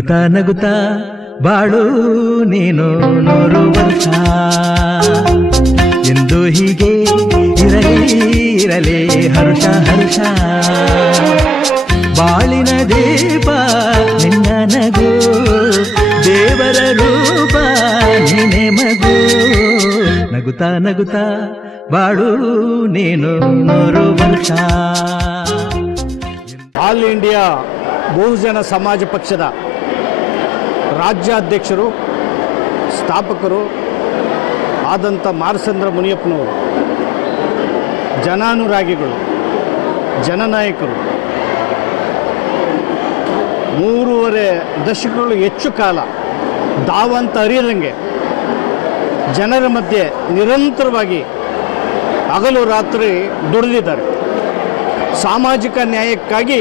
ನಗುತ್ತಾ ನಗುತ್ತಾ ಬಾಳು ನೀನು ವರ್ಷ ಎಂದು ಹೀಗೆ ಇರಲಿ ಇರಲಿ ಹರುಷ ಹರುಷ. ಬಾಳಿನ ದೀಪ ನಿನ್ನ ನಗು, ದೇವರ ರೂಪ ನೀನೆ ಮಗು. ನಗುತ್ತಾ ನಗುತ್ತಾ ಬಾಳು ನೀನು ವರ್ಷ ಆಲ್ ಇಂಡಿಯಾ ಬಹುಜನ ಸಮಾಜ ಪಕ್ಷದ ರಾಜ್ಯಾಧ್ಯಕ್ಷರು, ಸ್ಥಾಪಕರು ಆದಂಥ ಮಾರಸಂದ್ರ ಮುನಿಯಪ್ಪನವರು, ಜನಾನುರಾಗಿಗಳು, ಜನನಾಯಕರು. ಮೂರುವರೆ ದಶಕಗಳು ಹೆಚ್ಚು ಕಾಲ ದಾವಂತ ಅರಿಯದಂಗೆ ಜನರ ಮಧ್ಯೆ ನಿರಂತರವಾಗಿ ಹಗಲು ರಾತ್ರಿ ದುಡಿದಿದ್ದಾರೆ. ಸಾಮಾಜಿಕ ನ್ಯಾಯಕ್ಕಾಗಿ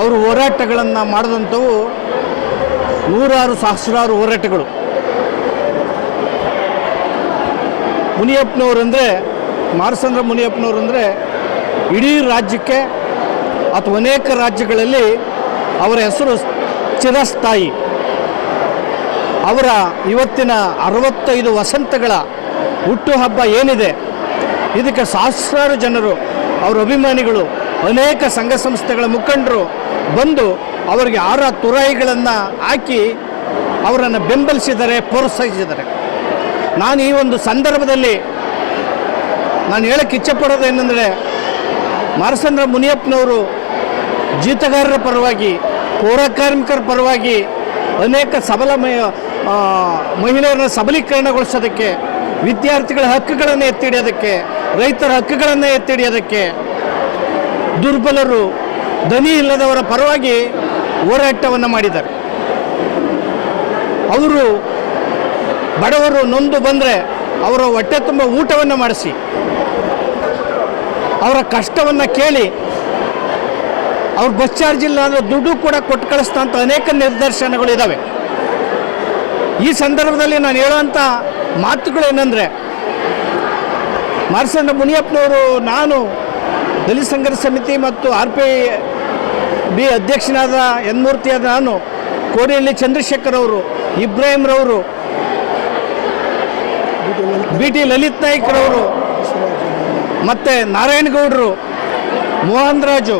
ಅವರು ಹೋರಾಟಗಳನ್ನು ಮಾಡಿದಂಥವು ನೂರಾರು ಸಹಸ್ರಾರು ಹೋರಾಟಗಳು. ಮುನಿಯಪ್ಪನವರಂದರೆ, ಮಾರಸಂದ್ರ ಮುನಿಯಪ್ಪನವರಂದರೆ ಇಡೀ ರಾಜ್ಯಕ್ಕೆ ಅಥವಾ ಅನೇಕ ರಾಜ್ಯಗಳಲ್ಲಿ ಅವರ ಹೆಸರು ಚಿರಸ್ಥಾಯಿ ಅವರ ಇವತ್ತಿನ ಅರವತ್ತೈದು ವಸಂತಗಳ ಹುಟ್ಟುಹಬ್ಬ ಏನಿದೆ, ಇದಕ್ಕೆ ಸಹಸ್ರಾರು ಜನರು, ಅವರ ಅಭಿಮಾನಿಗಳು, ಅನೇಕ ಸಂಘ ಸಂಸ್ಥೆಗಳ ಮುಖಂಡರು ಬಂದು ಅವರಿಗೆ ಆರ ತುರಾಯಿಗಳನ್ನು ಹಾಕಿ ಅವರನ್ನು ಬೆಂಬಲಿಸಿದ್ದಾರೆ ಪ್ರೋತ್ಸಾಹಿಸಿದ್ದಾರೆ ನಾನು ಈ ಒಂದು ಸಂದರ್ಭದಲ್ಲಿ ನಾನು ಹೇಳಕ್ಕೆ ಇಚ್ಛೆಪಡೋದು ಏನಂದರೆ, ಮಾರಸಂದ್ರ ಮುನಿಯಪ್ಪನವರು ಜೀತಗಾರರ ಪರವಾಗಿ, ಪೌರ ಕಾರ್ಮಿಕರ ಪರವಾಗಿ ಅನೇಕ ಸಬಲ ಮಹಿಳೆಯರನ್ನ ಸಬಲೀಕರಣಗೊಳಿಸೋದಕ್ಕೆ, ವಿದ್ಯಾರ್ಥಿಗಳ ಹಕ್ಕುಗಳನ್ನು ಎತ್ತಿ ಹಿಡಿಯೋದಕ್ಕೆ ರೈತರ ಹಕ್ಕುಗಳನ್ನು ಎತ್ತಿ ಹಿಡಿಯೋದಕ್ಕೆ ದುರ್ಬಲರು ದನಿ ಇಲ್ಲದವರ ಪರವಾಗಿ ಹೋರಾಟವನ್ನು ಮಾಡಿದ್ದಾರೆ. ಅವರು ಬಡವರು ನೊಂದು ಬಂದರೆ ಅವರ ಹೊಟ್ಟೆ ತುಂಬ ಊಟವನ್ನು ಮಾಡಿಸಿ, ಅವರ ಕಷ್ಟವನ್ನು ಕೇಳಿ, ಅವ್ರ ಬಸ್ ಚಾರ್ಜ್ ಇಲ್ಲ ಅಂದರೆ ದುಡ್ಡು ಕೂಡ ಕೊಟ್ಟು ಕಳಿಸ್ತಂಥ ಅನೇಕ ನಿದರ್ಶನಗಳು ಇದ್ದಾವೆ ಈ ಸಂದರ್ಭದಲ್ಲಿ ನಾನು ಹೇಳುವಂಥ ಮಾತುಗಳೇನೆಂದರೆ ಮಾರ್ಸಣ್ಣ ಮುನಿಯಪ್ಪನವರು ನಾನು ದಲಿತ ಸಂಘರ್ಷ ಸಮಿತಿ ಮತ್ತು ಆರ್ ಪಿ ಬಿ ಅಧ್ಯಕ್ಷನಾದ ಯನ್ಮೂರ್ತಿಯಾದ ನಾನು, ಕೋಡಿಹಳ್ಳಿ ಚಂದ್ರಶೇಖರ್ ಅವರು ಇಬ್ರಾಹಿಂರವರು ಬಿ ಟಿ ಲಲಿತ್ ನಾಯ್ಕರವರು ಮತ್ತು ನಾರಾಯಣಗೌಡರು ಮೋಹನ್ ರಾಜು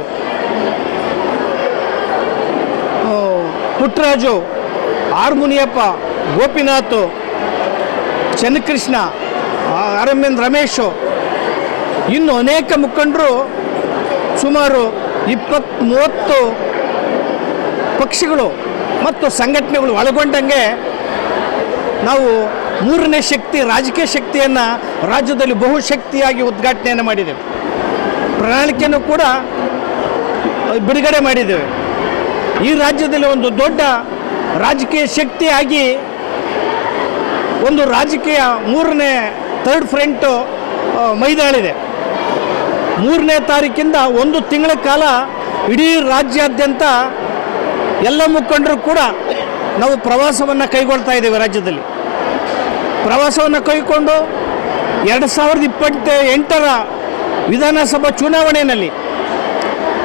ಪುಟ್ಟರಾಜು ಆರ್ ಮುನಿಯಪ್ಪ, ಗೋಪಿನಾಥ್, ಚನ್ನಕೃಷ್ಣ ಎನ್ ರಮೇಶು, ಇನ್ನು ಅನೇಕ ಮುಖಂಡರು ಸುಮಾರು ಇಪ್ಪತ್ತು ಮೂವತ್ತು ಪಕ್ಷಗಳು ಮತ್ತು ಸಂಘಟನೆಗಳು ಒಳಗೊಂಡಂಗೆ ನಾವು ಮೂರನೇ ಶಕ್ತಿ, ರಾಜಕೀಯ ಶಕ್ತಿಯನ್ನು ರಾಜ್ಯದಲ್ಲಿ ಬಹುಶಕ್ತಿಯಾಗಿ ಉದ್ಘಾಟನೆಯನ್ನು ಮಾಡಿದ್ದೇವೆ. ಪ್ರಣಾಳಿಕೆಯನ್ನು ಕೂಡ ಬಿಡುಗಡೆ ಮಾಡಿದ್ದೇವೆ. ಈ ರಾಜ್ಯದಲ್ಲಿ ಒಂದು ದೊಡ್ಡ ರಾಜಕೀಯ ಶಕ್ತಿಯಾಗಿ ಒಂದು ರಾಜಕೀಯ ಮೂರನೇ ಥರ್ಡ್ ಫ್ರಂಟು ಮೈದಾಳಿದೆ. ಮೂರನೇ ತಾರೀಕಿಂದ ಒಂದು ತಿಂಗಳ ಕಾಲ ಇಡೀ ರಾಜ್ಯಾದ್ಯಂತ ಎಲ್ಲ ಮುಖಂಡರು ಕೂಡ ನಾವು ಪ್ರವಾಸವನ್ನು ಕೈಗೊಳ್ತಾ ಇದ್ದೇವೆ ರಾಜ್ಯದಲ್ಲಿ. ಪ್ರವಾಸವನ್ನು ಕೈಗೊಂಡು ಎರಡು ಸಾವಿರದ ಇಪ್ಪತ್ತ ಎಂಟರ ವಿಧಾನಸಭಾ ಚುನಾವಣೆಯಲ್ಲಿ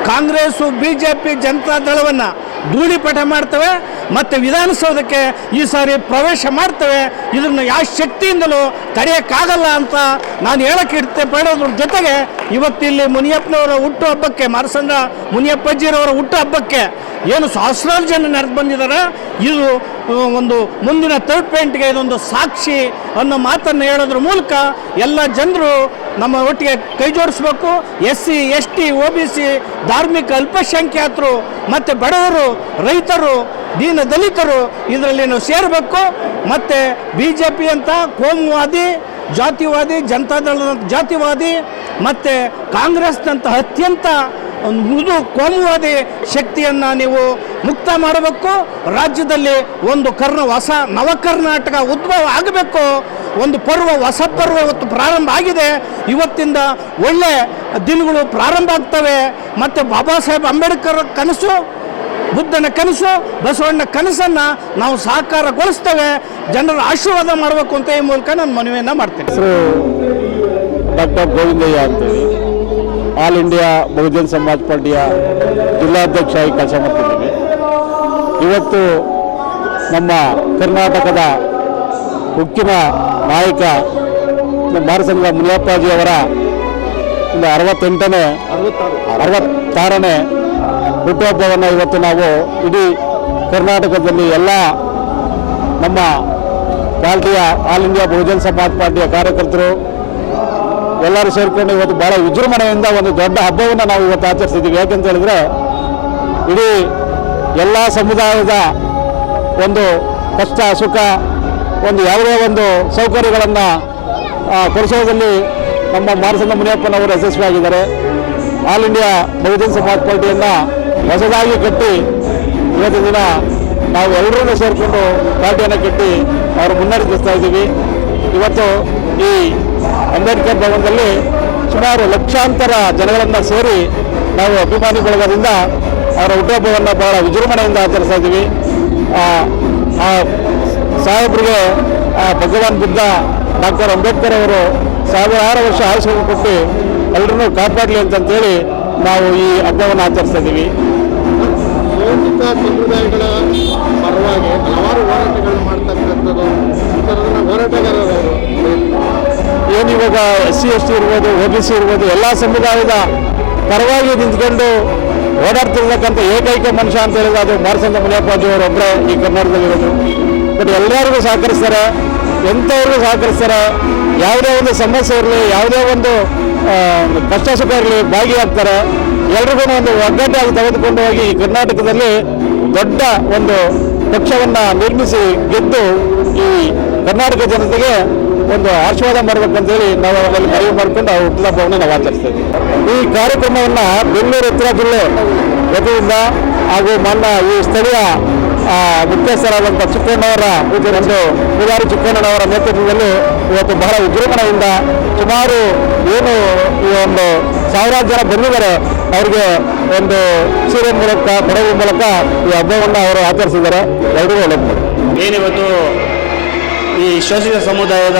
Congress B J P Janata ದಳವನ್ನು ಧೂಳಿಪಟ ಮಾಡ್ತವೆ. ಮತ್ತು ವಿಧಾನಸೌಧಕ್ಕೆ ಈ ಸಾರಿ ಪ್ರವೇಶ ಮಾಡ್ತವೆ. ಇದನ್ನು ಯಾವ ಶಕ್ತಿಯಿಂದಲೂ ತಡೆಯೋಕ್ಕಾಗಲ್ಲ ಅಂತ ನಾನು ಹೇಳಕ್ಕೆ ಇಡ್ತೆ ಪಡೋದ್ರ ಜೊತೆಗೆ ಇವತ್ತಿಲ್ಲಿ ಮುನಿಯಪ್ಪನವರ ಹುಟ್ಟು ಹಬ್ಬಕ್ಕೆ ಮಾರಸಂದ್ರ ಮುನಿಯಪ್ಪಜ್ಜಿರವರ ಹುಟ್ಟು ಹಬ್ಬಕ್ಕೆ ಏನು ಸಹಸ್ರಾರು ಜನ ನೆರೆದು ಬಂದಿದ್ದಾರೆ. ಇದು ಒಂದು ಮುಂದಿನ ತರ್ಡ್ ಪೇಂಟ್ಗೆ ಇದೊಂದು ಸಾಕ್ಷಿ ಅನ್ನೋ ಮಾತನ್ನು ಹೇಳೋದ್ರ ಮೂಲಕ ಎಲ್ಲ ಜನರು ನಮ್ಮ ಒಟ್ಟಿಗೆ ಕೈ ಜೋಡಿಸ್ಬೇಕು. S C S T O B C, ಧಾರ್ಮಿಕ ಅಲ್ಪಸಂಖ್ಯಾತರು ಮತ್ತು ಬಡವರು, ರೈತರು ದೀನ ದಲಿತರು ಇದರಲ್ಲಿ ನಾವು ಸೇರಬೇಕು. ಮತ್ತು ಬಿ ಜೆ ಪಿ ಅಂತ ಕೋಮುವಾದಿ, ಜಾತಿವಾದಿ ಜನತಾದಳದ ಜಾತಿವಾದಿ, ಮತ್ತು ಕಾಂಗ್ರೆಸ್ನಂಥ ಅತ್ಯಂತ ಒಂದು ಮೃದು ಕೋಮುವಾದಿ ಶಕ್ತಿಯನ್ನು ನೀವು ಮುಕ್ತ ಮಾಡಬೇಕು. ರಾಜ್ಯದಲ್ಲಿ ಒಂದು ಕರ್ನ ಹೊಸ ನವ ಕರ್ನಾಟಕ ಉದ್ಭವ ಆಗಬೇಕು. ಒಂದು ಪರ್ವ ಹೊಸ ಪರ್ವ ಇವತ್ತು ಪ್ರಾರಂಭ ಆಗಿದೆ. ಇವತ್ತಿಂದ ಒಳ್ಳೆ ದಿನಗಳು ಪ್ರಾರಂಭ ಆಗ್ತವೆ. ಮತ್ತು ಬಾಬಾ ಸಾಹೇಬ್ ಅಂಬೇಡ್ಕರ್ ಕನಸು ಬುದ್ಧನ ಕನಸು, ಬಸವಣ್ಣ ಕನಸನ್ನು ನಾವು ಸಾಕಾರಗೊಳಿಸ್ತೇವೆ. ಜನರ ಆಶೀರ್ವಾದ ಮಾಡಬೇಕು ಅಂತ ಈ ಮೂಲಕ ನಾನು ಮನವಿಯನ್ನು ಮಾಡ್ತೇನೆ. ಡಾಕ್ಟರ್ ಗೋವಿಂದಯ್ಯ ಅಂತೇಳಿ. ಆಲ್ ಇಂಡಿಯಾ ಬಹುಜನ್ ಸಮಾಜ್ ಪಾರ್ಟಿಯ ಜಿಲ್ಲಾಧ್ಯಕ್ಷ ಆಗಿ ಕೆಲಸ ಮಾಡ್ತಿದ್ದೀನಿ. ಇವತ್ತು ನಮ್ಮ ಕರ್ನಾಟಕದ ಉಕ್ಕಿನ ನಾಯಕ ಮಾರಸಂಗ ಮುನಿಯಪ್ಪಾಜಿಯವರ ಒಂದು ಅರವತ್ತೆಂಟನೇ, ಅರವತ್ತಾರನೇ ಹುಟ್ಟುಹಬ್ಬವನ್ನು ಇವತ್ತು ನಾವು ಇಡೀ ಕರ್ನಾಟಕದಲ್ಲಿ ಎಲ್ಲ ನಮ್ಮ ಪಾರ್ಟಿಯ ಆಲ್ ಇಂಡಿಯಾ ಬಹುಜನ್ ಸಮಾಜ್ ಪಾರ್ಟಿಯ ಕಾರ್ಯಕರ್ತರು ಎಲ್ಲರೂ ಸೇರಿಕೊಂಡು ಇವತ್ತು ಬಹಳ ವಿಜೃಂಭಣೆಯಿಂದ ಒಂದು ದೊಡ್ಡ ಹಬ್ಬವನ್ನು ನಾವು ಇವತ್ತು ಆಚರಿಸಿದ್ದೀವಿ. ಯಾಕೆಂತ ಹೇಳಿದ್ರೆ ಇಡೀ ಎಲ್ಲ ಸಮುದಾಯದ ಒಂದು ಕಷ್ಟ, ಸುಖ, ಒಂದು ಯಾವುದೇ ಒಂದು ಸೌಕರ್ಯಗಳನ್ನು ಕೊಡಿಸೋದ್ರಲ್ಲಿ ನಮ್ಮ ಮಾರಸಂಗ ಮುನಿಯಪ್ಪನವರು ಯಶಸ್ವಿಯಾಗಿದ್ದಾರೆ. ಆಲ್ ಇಂಡಿಯಾ ಬಹುಜನ್ ಸಮಾಜ್ ಪಾರ್ಟಿಯನ್ನು ಹೊಸದಾಗಿ ಕಟ್ಟಿ ಇವತ್ತು ದಿನ ನಾವು ಎಲ್ಲರೂ ಸೇರಿಕೊಂಡು ಪಾರ್ಟಿಯನ್ನು ಕಟ್ಟಿ ಅವರು ಮುನ್ನಡೆಸ್ತಾ ಇದ್ದೀವಿ. ಇವತ್ತು ಈ ಅಂಬೇಡ್ಕರ್ ಭವನದಲ್ಲಿ ಸುಮಾರು ಲಕ್ಷಾಂತರ ಜನಗಳನ್ನು ಸೇರಿ ನಾವು ಅಭಿಮಾನಿ ಬಳಗದಿಂದ ಅವರ ಹುಟ್ಟುಹಬ್ಬವನ್ನು ಬಹಳ ವಿಜೃಂಭಣೆಯಿಂದ ಆಚರಿಸ್ತಾ ಇದ್ದೀವಿ. ಸಾಹೇಬರಿಗೆ ಭಗವಾನ್ ಬುದ್ಧ, ಡಾಕ್ಟರ್ ಅಂಬೇಡ್ಕರ್ ಅವರು ಸಾವಿರಾರು ವರ್ಷ ಆಯುಷ್ಯ ಕೊಟ್ಟು ಎಲ್ಲರನ್ನೂ ಕಾಪಾಡಲಿ ಅಂತಂತೇಳಿ ನಾವು ಈ ಹಬ್ಬವನ್ನು ಆಚರಿಸ್ತಾ ಇದ್ದೀವಿ. ಲೌಕಿಕ ಸಮುದಾಯಗಳ ಪರವಾಗಿ ಹಲವಾರು ಹೋರಾಟಗಳು ಮಾಡ್ತಕ್ಕಂಥದ್ದು ಈ ಏನು ಇವಾಗ ಎಸ್ ಸಿ ಎಸ್ ಟಿ ಇರ್ಬೋದು ಒ ಬಿ ಸಿ ಇರ್ಬೋದು, ಎಲ್ಲ ಸಮುದಾಯದ ಪರವಾಗಿ ನಿಂತ್ಕೊಂಡು ಓಡಾಡ್ತಿರ್ತಕ್ಕಂಥ ಏಕೈಕ ಮನುಷ್ಯ ಅಂತ ಹೇಳಿದ್ರೆ ಅದು ಮಾರಸಂದ ಮುನಿಯಪ್ಪಾಜಿ ಅವರು ಒಬ್ಬರೇ ಈ ಕರ್ನಾಟಕದಲ್ಲಿರೋದು. ಬಟ್ ಎಲ್ಲರಿಗೂ ಸಹಕರಿಸ್ತಾರೆ. ಎಂಥವ್ರಿಗೂ ಸಹಕರಿಸ್ತಾರೆ. ಯಾವುದೇ ಒಂದು ಸಮಸ್ಯೆ ಇರಲಿ, ಯಾವುದೇ ಒಂದು ಕಷ್ಟ ಸುಖ ಇರಲಿ, ಭಾಗಿಯಾಗ್ತಾರೆ. ಎಲ್ರಿಗೂ ಒಂದು ಒಗ್ಗಟ್ಟಾಗಿ ತೆಗೆದುಕೊಂಡು ಹೋಗಿ ಕರ್ನಾಟಕದಲ್ಲಿ ದೊಡ್ಡ ಒಂದು ಪಕ್ಷವನ್ನು ನಿರ್ಮಿಸಿ ಗೆದ್ದು ಈ ಕರ್ನಾಟಕ ಜನತೆಗೆ ಒಂದು ಆಶೀರ್ವಾದ ಮಾಡಬೇಕಂತೇಳಿ ನಾವು ಅವರಲ್ಲಿ ಮನವಿ ಮಾಡಿಕೊಂಡು ಆ ಹುಟ್ಟುಹಬ್ಬವನ್ನು ನಾವು ಆಚರಿಸ್ತೇವೆ ಈ ಕಾರ್ಯಕ್ರಮವನ್ನು ಬೆಂಗಳೂರು ಉತ್ತರ ಜಿಲ್ಲೆ ವತಿಯಿಂದ ಹಾಗೂ ಮಾನ್ಯ ಈ ಸ್ಥಳೀಯ ಮುಖ್ಯಸ್ಥರಾದಂಥ ಚಿಕ್ಕಣ್ಣವರ ಒಂದು ಪೂಜಾರಿ ಚಿಕ್ಕಣ್ಣನವರ ನೇತೃತ್ವದಲ್ಲಿ ಇವತ್ತು ಬಹಳ ವಿಜೃಂಭಣೆಯಿಂದ ಸುಮಾರು ಏನು ಈ ಒಂದು ಸಾವಿರಾರು ಜನ ಬಂದಿದ್ದಾರೆ ಅವರಿಗೆ ಒಂದು ಸೀರೆ ಮೂಲಕ, ಕೊಡಗು ಮೂಲಕ ಈ ಹಬ್ಬವನ್ನು ಅವರು ಆಚರಿಸಿದ್ದಾರೆ. ಎಲ್ಲರಿಗೂ ಒಳ್ಳೆಯದು ಏನಿವತ್ತು ಈ ಶೋಷಿತ ಸಮುದಾಯದ,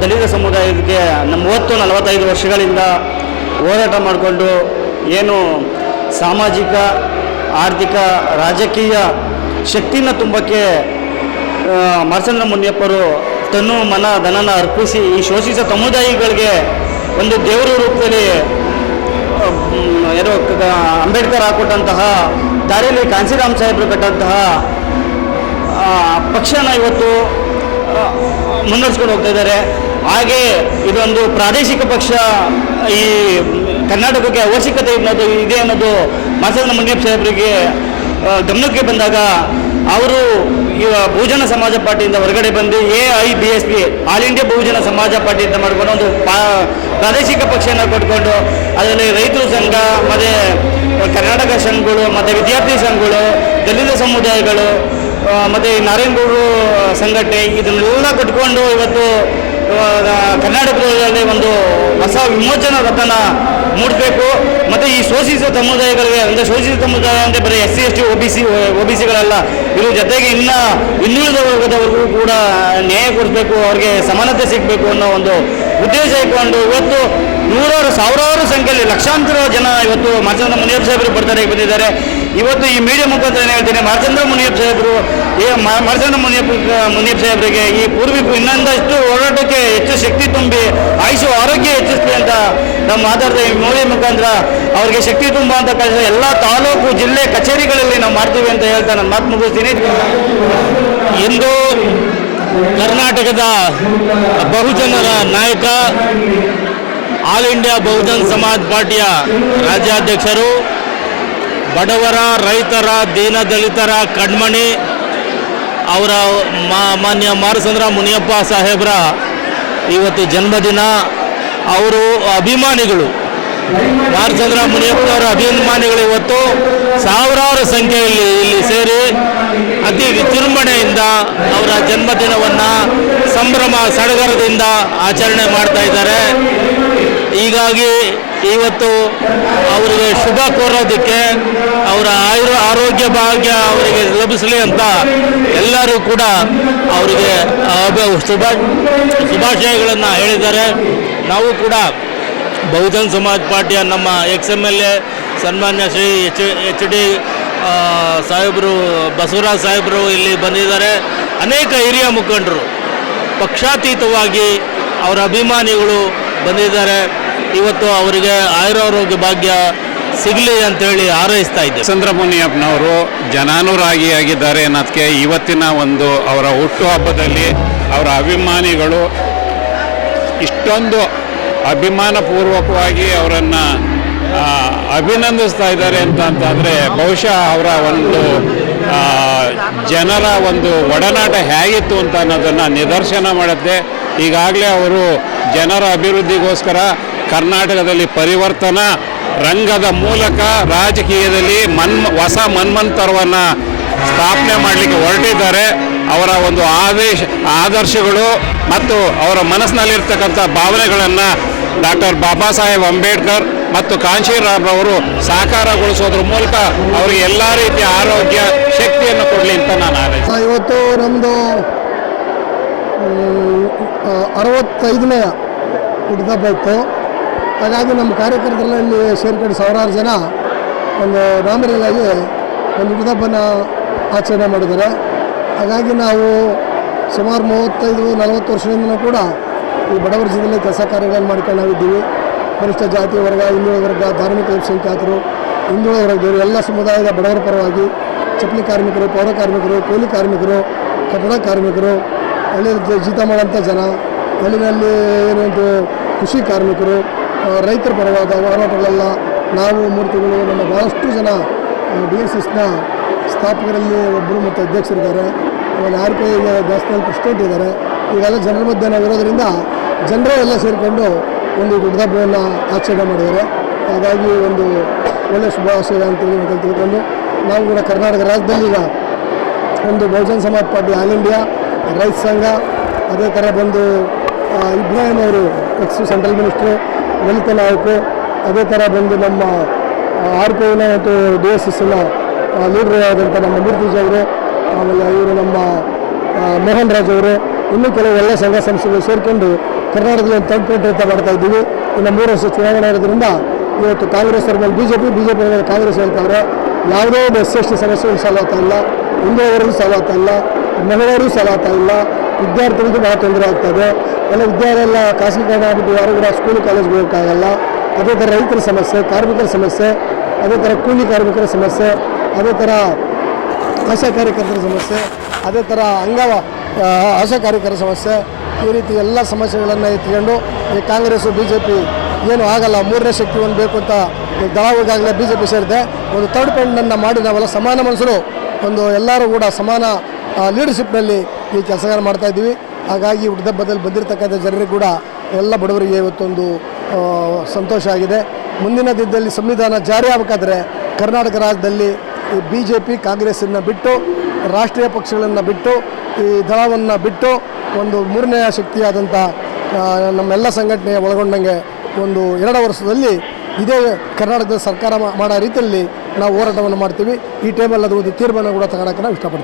ದಲಿತ ಸಮುದಾಯಕ್ಕೆ ಮೂವತ್ತು ನಲವತ್ತೈದು ವರ್ಷಗಳಿಂದ ಹೋರಾಟ ಮಾಡಿಕೊಂಡು ಏನು ಸಾಮಾಜಿಕ, ಆರ್ಥಿಕ, ರಾಜಕೀಯ ಶಕ್ತಿನ ತುಂಬಕ್ಕೆ ಮರಸಂದ್ರ ಮುನಿಯಪ್ಪರು ತನ್ನು ಮನ ಧನನ ಅರ್ಪಿಸಿ ಈ ಶೋಷಿತ ಸಮುದಾಯಗಳಿಗೆ ಒಂದು ದೇವರ ರೂಪದಲ್ಲಿ ಏನೋ ಅಂಬೇಡ್ಕರ್ ಹಾಕೊಟ್ಟಂತಹ ದಾರಿಯಲ್ಲಿ ಕಾಂಸಿರಾಮ್ ಸಾಹೇಬರು ಕಟ್ಟಂತಹ ಪಕ್ಷನ ಇವತ್ತು ಮುನ್ನಡೆಸ್ಕೊಂಡು ಹೋಗ್ತಾ ಇದ್ದಾರೆ. ಹಾಗೆ ಇದೊಂದು ಪ್ರಾದೇಶಿಕ ಪಕ್ಷ ಈ ಕರ್ನಾಟಕಕ್ಕೆ ಅವಶ್ಯಕತೆ ಅನ್ನೋದು ಇದೆ ಅನ್ನೋದು ಮಾಸದ ಮಂಗೇಪ್ ಸಾಹೇಬರಿಗೆ ಗಮನಕ್ಕೆ ಬಂದಾಗ ಅವರು ಬಹುಜನ ಸಮಾಜ ಪಾರ್ಟಿಯಿಂದ ಹೊರಗಡೆ ಬಂದು A I B S P all India Bahujan Samaj party ಅಂತ ಮಾಡ್ಕೊಂಡು ಒಂದು ಪ್ರಾದೇಶಿಕ ಪಕ್ಷನ ಕೊಟ್ಕೊಂಡು ಅದರಲ್ಲಿ ರೈತರು ಸಂಘ, ಮತ್ತು ಕರ್ನಾಟಕ ಸಂಘಗಳು, ಮತ್ತು ವಿದ್ಯಾರ್ಥಿ ಸಂಘಗಳು, ದಲಿತ ಸಮುದಾಯಗಳು ಮತ್ತು ನಾರಾಯಣಗೌಡರು ಸಂಘಟನೆ ಇದನ್ನೆಲ್ಲ ಕಟ್ಕೊಂಡು ಇವತ್ತು ಕರ್ನಾಟಕದಲ್ಲಿ ಒಂದು ಹೊಸ ವಿಮೋಚನಾ ರಥನ ಮೂಡಬೇಕು. ಮತ್ತು ಈ ಶೋಷಿತ ಸಮುದಾಯಗಳಿಗೆ, ಅಂದರೆ ಶೋಷಿತ ಸಮುದಾಯ ಅಂದರೆ ಬರೀ S C S T O B C O B ಸಿಗಳಲ್ಲ ಇದ್ರ ಜೊತೆಗೆ ಇನ್ನ ಹಿಂದುಳಿದ ವರ್ಗದವರೆಗೂ ಕೂಡ ನ್ಯಾಯ ಕೊಡಬೇಕು ಅವ್ರಿಗೆ ಸಮಾನತೆ ಸಿಗಬೇಕು ಅನ್ನೋ ಒಂದು ಉದ್ದೇಶ ಇಟ್ಕೊಂಡು ಇವತ್ತು ನೂರಾರು, ಸಾವಿರಾರು ಸಂಖ್ಯೆಯಲ್ಲಿ ಲಕ್ಷಾಂತರ ಜನ ಇವತ್ತು ಮಾರ್ಚಂದ್ರ ಮುನಿಯಪ್ಪ ಸಾಹೇಬರು ಬರ್ತಾರೆ, ಬಂದಿದ್ದಾರೆ. ಇವತ್ತು ಈ ಮೀಡಿಯಾ ಮುಖಾಂತರ ಏನು ಹೇಳ್ತೀನಿ ಮಾರ್ಚಂದ್ರ ಮುನಿಯಪ್ಪ ಸಾಹೇಬರು, ಈ ಮಾರ್ಚಂದ್ರ ಮುನಿಯಪ್ಪ ಮುನಿಯಪ್ಪ ಸಾಹೇಬರಿಗೆ ಈ ಪೂರ್ವಿಕರು ಇನ್ನೊಂದಷ್ಟು ಹೋರಾಟಕ್ಕೆ ಹೆಚ್ಚು ಶಕ್ತಿ ತುಂಬಿ, ಆಯುಷು, ಆರೋಗ್ಯ ಹೆಚ್ಚಿಸ್ಲಿ ಅಂತ ನಾವು ಮಾತಾಡ್ತಾ ಈ ಮೀಡಿಯಾ ಮುಖಾಂತರ ಅವ್ರಿಗೆ ಶಕ್ತಿ ತುಂಬ ಅಂತ ಕಳಿಸ, ಎಲ್ಲ ತಾಲೂಕು, ಜಿಲ್ಲೆ, ಕಚೇರಿಗಳಲ್ಲಿ ನಾವು ಮಾಡ್ತೀವಿ ಅಂತ ಹೇಳ್ತಾ ನಾನು ಮಾತು ಮುಗಿಸ್ತೀನಿ. ಇಂದು ಕರ್ನಾಟಕದ ಬಹುಜನರ ನಾಯಕ, ಆಲ್ ಇಂಡಿಯಾ ಬಹುಜನ್ ಸಮಾಜ್ ಪಾರ್ಟಿಯ ರಾಜ್ಯಾಧ್ಯಕ್ಷರು ಬಡವರ, ರೈತರ, ದೀನದಲಿತರ ಕಣ್ಮಣಿ ಅವರ ಮಾನ್ಯ ಮಾರಸಂದ್ರ ಮುನಿಯಪ್ಪ ಸಾಹೇಬ್ರ ಇವತ್ತು ಜನ್ಮದಿನ. ಅವರು ಅಭಿಮಾನಿಗಳು. ಮಾರಸಂದ್ರ ಮುನಿಯಪ್ಪ ಅವರ ಅಭಿಮಾನಿಗಳು ಇವತ್ತು ಸಾವಿರಾರು ಸಂಖ್ಯೆಯಲ್ಲಿ ಇಲ್ಲಿ ಸೇರಿ ಅತಿ ವಿಜೃಂಭಣೆಯಿಂದ ಅವರ ಜನ್ಮದಿನವನ್ನು ಸಂಭ್ರಮ, ಸಡಗರದಿಂದ ಆಚರಣೆ ಮಾಡ್ತಾ ಇದ್ದಾರೆ. ಹೀಗಾಗಿ ಇವತ್ತು ಅವರಿಗೆ ಶುಭ ಕೋರೋದಕ್ಕೆ ಅವರ ಆಯುರ ಆರೋಗ್ಯ ಭಾಗ್ಯ ಅವರಿಗೆ ಲಭಿಸಲಿ ಅಂತ ಎಲ್ಲರೂ ಕೂಡ ಅವರಿಗೆ ಶುಭ, ಶುಭಾಶಯಗಳನ್ನು ಹೇಳಿದ್ದಾರೆ. ನಾವು ಕೂಡ ಬಹುಜನ್ ಸಮಾಜ್ ಪಾರ್ಟಿಯ ನಮ್ಮ ಎಕ್ಸ್ ಎಂ ಎಲ್ ಎ ಸನ್ಮಾನ್ಯ ಶ್ರೀ ಎಚ್ ಎಚ್ ಡಿ ಸಾಹೇಬರು, ಬಸವರಾಜ್ ಸಾಹೇಬರು ಇಲ್ಲಿ ಬಂದಿದ್ದಾರೆ. ಅನೇಕ ಹಿರಿಯ ಮುಖಂಡರು ಪಕ್ಷಾತೀತವಾಗಿ ಅವರ ಅಭಿಮಾನಿಗಳು ಬಂದಿದ್ದಾರೆ. ಇವತ್ತು ಅವರಿಗೆ ಆಯುರಾರೋಗ್ಯ ಭಾಗ್ಯ ಸಿಗಲಿ ಅಂತೇಳಿ ಹಾರೈಸ್ತಾ ಇದ್ದೇವೆ ಚಂದ್ರಮುನಿಯಪ್ಪನವರು ಜನಾನುರಾಗಿಯಾಗಿದ್ದಾರೆ ಅನ್ನೋದಕ್ಕೆ ಇವತ್ತಿನ ಒಂದು ಅವರ ಹುಟ್ಟುಹಬ್ಬದಲ್ಲಿ ಅವರ ಅಭಿಮಾನಿಗಳು ಇಷ್ಟೊಂದು ಅಭಿಮಾನಪೂರ್ವಕವಾಗಿ ಅವರನ್ನು ಅಭಿನಂದಿಸ್ತಾ ಇದ್ದಾರೆ ಅಂತ ಅಂತಂದರೆ ಬಹುಶಃ ಅವರ ಒಂದು ಜನರ ಒಂದು ಒಡನಾಟ ಹೇಗಿತ್ತು ಅಂತ ಅನ್ನೋದನ್ನು ನಿದರ್ಶನ ಮಾಡುತ್ತೆ. ಈಗಾಗಲೇ ಅವರು ಜನರ ಅಭಿವೃದ್ಧಿಗೋಸ್ಕರ ಕರ್ನಾಟಕದಲ್ಲಿ ಪರಿವರ್ತನಾ ರಂಗದ ಮೂಲಕ ರಾಜಕೀಯದಲ್ಲಿ ಮನ್, ಹೊಸ ಮನ್ಮಂತರವನ್ನು ಸ್ಥಾಪನೆ ಮಾಡಲಿಕ್ಕೆ ಹೊರಟಿದ್ದಾರೆ. ಅವರ ಒಂದು ಆದೇಶ ಆದರ್ಶಗಳು ಮತ್ತು ಅವರ ಮನಸ್ಸಿನಲ್ಲಿರ್ತಕ್ಕಂಥ ಭಾವನೆಗಳನ್ನು ಡಾಕ್ಟರ್ ಬಾಬಾ ಸಾಹೇಬ್ ಅಂಬೇಡ್ಕರ್ ಮತ್ತು ಕಾಂಶೀರಾಮ್ ಅವರು ಸಾಕಾರಗೊಳಿಸೋದ್ರ ಮೂಲಕ ಅವರಿಗೆ ಎಲ್ಲ ರೀತಿಯ ಆರೋಗ್ಯ, ಶಕ್ತಿಯನ್ನು ಕೊಡಲಿ ಅಂತ ನಾನು ಹಾರೈಸ್ತೀನಿ ಇವತ್ತು ನಮ್ಮದು ಅರವತ್ತೈದನೇ ಹುಟ್ಟಿದಬ್ಬ ಇತ್ತು. ಹಾಗಾಗಿ ನಮ್ಮ ಕಾರ್ಯಕರ್ತರಲ್ಲಿ ಸೇರ್ಕೊಂಡು ಸಾವಿರಾರು ಜನ ಒಂದು ರಾಮರಿಗಾಗಿ ಒಂದು ಹುಟ್ಟಿದಬ್ಬನ ಆಚರಣೆ ಮಾಡಿದ್ದಾರೆ. ಹಾಗಾಗಿ ನಾವು ಸುಮಾರು ಮೂವತ್ತೈದು, ನಲವತ್ತು ವರ್ಷದಿಂದಲೂ ಕೂಡ ಈ ಬಡವರ ಜಿಲ್ಲೆಯಲ್ಲಿ ಕೆಲಸ ಕಾರ್ಯಗಳನ್ನು ಮಾಡ್ಕೊಂಡು ನಾವಿದ್ದೀವಿ. ಕನಿಷ್ಠ ಜಾತಿ ವರ್ಗ, ಹಿಂದುಳಿದ ವರ್ಗ, ಧಾರ್ಮಿಕ ಅಲ್ಪಸಂಖ್ಯಾತರು, ಹಿಂದುಳಿದ ವರ್ಗದವರು ಎಲ್ಲ ಸಮುದಾಯದ ಬಡವರ ಪರವಾಗಿ ಚಪ್ಪಲಿ ಕಾರ್ಮಿಕರು, ಪೌರ ಕಾರ್ಮಿಕರು, ಕೂಲಿ ಕಾರ್ಮಿಕರು, ಕಟ್ಟಡ ಕಾರ್ಮಿಕರು ಒಳ್ಳೆಯ ಜೀತ ಮಾಡೋಂಥ ಜನ ಹಳ್ಳಿನಲ್ಲಿ ಏನಂತು ಕೃಷಿ ಕಾರ್ಮಿಕರು ರೈತರ ಪರವಾದ ಹೋರಾಟಗಳೆಲ್ಲ ನಾವು ಮೂರ್ತಿಗಳು ನಮ್ಮ ಭಾಳಷ್ಟು ಜನ ಡಿ ಎಸ್ ಎಸ್ನ ಸ್ಥಾಪಕರಲ್ಲಿ ಒಬ್ಬರು ಮತ್ತು ಅಧ್ಯಕ್ಷರಿದ್ದಾರೆ. ಆಮೇಲೆ ಆರ್ ಪಿ ಐಗೆ ನ್ಯಾಷನಲ್ ಪ್ರೆಸಿಡೆಂಟ್ ಇದ್ದಾರೆ. ಈಗೆಲ್ಲ ಜನರ ಮಧ್ಯೆ ನಾವು ಇರೋದರಿಂದ ಜನರೇ ಎಲ್ಲ ಸೇರಿಕೊಂಡು ಒಂದು ದೊಡ್ಡದಬ್ಬವನ್ನು ಆಚರಣೆ ಮಾಡಿದ್ದಾರೆ. ಹಾಗಾಗಿ ಒಂದು ಒಳ್ಳೆಯ ಶುಭಾಶಯ ಅಂತೇಳಿ ಅಂತ ತಿಳ್ಕೊಂಡು ನಾವು ಕೂಡ ಕರ್ನಾಟಕ ರಾಜ್ಯದಲ್ಲಿ ಈಗ ಒಂದು Bahujan Samaj party all India, Raitha Sangha, ಅದೇ ಥರ ಬಂದು ಇಬ್ರಾಹಿಂ ಅವರು ಎಕ್ಸ್ ಸೆಂಟ್ರಲ್ ಮಿನಿಸ್ಟ್ರು, ದಲಿತ ನಾಯಕರು, ಅದೇ ಥರ ಬಂದು ನಮ್ಮ ಆರ್ ಪಿ ಐನ ಮತ್ತು ಡಿ ಎಸ್ ಎಸ್ನ ಲೀಡರ್ ಆದಂಥ ನಮ್ಮ ಮೂರ್ತಿಜ್ ಅವರು, ಆಮೇಲೆ ಇವರು ನಮ್ಮ ಮೋಹನ್ ರಾಜ್ ಅವರು, ಇನ್ನೂ ಕೆಲವು ಎಲ್ಲ ಸಂಘ ಸಂಸ್ಥೆಗಳು ಸೇರಿಕೊಂಡು ಕರ್ನಾಟಕದಲ್ಲಿ ಒಂದು ತಂದು ಪ್ರಯತ್ನ ಮಾಡ್ತಾ ಇದ್ದೀವಿ. ಇನ್ನು ಮೂರು ವರ್ಷ ಚುನಾವಣೆ ಇರೋದ್ರಿಂದ ಇವತ್ತು ಕಾಂಗ್ರೆಸ್ ಅವ್ರ ಮೇಲೆ B J P B J P ಮೇಲೆ ಕಾಂಗ್ರೆಸ್ ಹೇಳ್ತಾರೆ. ಯಾವುದೇ ಒಂದು ಎಸ್ ಎಸ್ ಟಿ ಸಮಸ್ಯೆಗಳು ಆಗ್ತಾ ಇಲ್ಲ. ಹಿಂದೂ ಆಗ್ತಾ ಇಲ್ಲ. ಮಹಿಳೆಯರಿಗೂ ಸಾಲ್ವ್ ಇಲ್ಲ. ವಿದ್ಯಾರ್ಥಿಗಳಿಗೂ ಭಾಳ ತೊಂದರೆ ಆಗ್ತದೆ. ಎಲ್ಲ ವಿದ್ಯಾರ್ಥಿಯೆಲ್ಲ ಖಾಸಗೀಕರಣ ಆಗಿಬಿಟ್ಟು ಯಾರು ಕೂಡ ಸ್ಕೂಲ್ ಕಾಲೇಜ್ ಹೋಗೋಕ್ಕಾಗಲ್ಲ. ಅದೇ ಥರ ರೈತರ ಸಮಸ್ಯೆ, ಕಾರ್ಮಿಕರ ಸಮಸ್ಯೆ, ಅದೇ ಥರ ಕೂಲಿ ಕಾರ್ಮಿಕರ ಸಮಸ್ಯೆ, ಅದೇ ಥರ ಆಶಾ ಕಾರ್ಯಕರ್ತರ ಸಮಸ್ಯೆ, ಅದೇ ಥರ ಅಂಗವ ಆಶಾ ಕಾರ್ಯಕರ್ತರ ಸಮಸ್ಯೆ, ಈ ರೀತಿ ಎಲ್ಲ ಸಮಸ್ಯೆಗಳನ್ನು ಎತ್ಕೊಂಡು ಈ ಕಾಂಗ್ರೆಸ್ಸು ಬಿ ಜೆ ಪಿ ಏನು ಆಗಲ್ಲ. ಮೂರನೇ ಶಕ್ತಿ ಒಂದು ಬೇಕು ಅಂತ ದಳವಾಗಲೇ ಬಿ ಜೆ ಪಿ ಸೇರಿದೆ. ಒಂದು ತರ್ಡ್ ಪಾಯಿಂಟನ್ನು ಮಾಡಿ ನಾವೆಲ್ಲ ಸಮಾನ ಮನಸ್ಸರು, ಒಂದು ಎಲ್ಲರೂ ಕೂಡ ಸಮಾನ ಲೀಡರ್ಶಿಪ್ನಲ್ಲಿ ಈ ಕೆಲಸಗಾರ ಮಾಡ್ತಾ ಇದ್ದೀವಿ. ಹಾಗಾಗಿ ಹುಟ್ಟದಬ್ಬದಲ್ಲಿ ಬಂದಿರತಕ್ಕಂಥ ಜನರಿಗೆ ಕೂಡ ಎಲ್ಲ ಬಡವರಿಗೆ ಇವತ್ತೊಂದು ಸಂತೋಷ ಆಗಿದೆ. ಮುಂದಿನ ದಿನದಲ್ಲಿ ಸಂವಿಧಾನ ಜಾರಿ ಆಗಬೇಕಾದ್ರೆ ಕರ್ನಾಟಕ ರಾಜ್ಯದಲ್ಲಿ ಬಿ ಜೆ ಪಿ ಕಾಂಗ್ರೆಸ್ಸನ್ನು ಬಿಟ್ಟು, ರಾಷ್ಟ್ರೀಯ ಪಕ್ಷಗಳನ್ನು ಬಿಟ್ಟು, ಈ ದಳವನ್ನು ಬಿಟ್ಟು ಒಂದು ಮೂರನೆಯ ಶಕ್ತಿಯಾದಂಥ ನಮ್ಮೆಲ್ಲ ಸಂಘಟನೆ ಒಳಗೊಂಡಂಗೆ ಒಂದು ಎರಡು ವರ್ಷದಲ್ಲಿ ಇದೇ ಕರ್ನಾಟಕದ ಸರ್ಕಾರ ಮಾಡೋ ರೀತಿಯಲ್ಲಿ ನಾವು ಹೋರಾಟವನ್ನು ಮಾಡ್ತೀವಿ. ಈ ಟೈಮಲ್ಲಿ ಅದು ಒಂದು ತೀರ್ಮಾನ ಕೂಡ ತಗೊಳಕ್ಕೆ ನಾವು ಇಷ್ಟಪಡ್ತೀವಿ.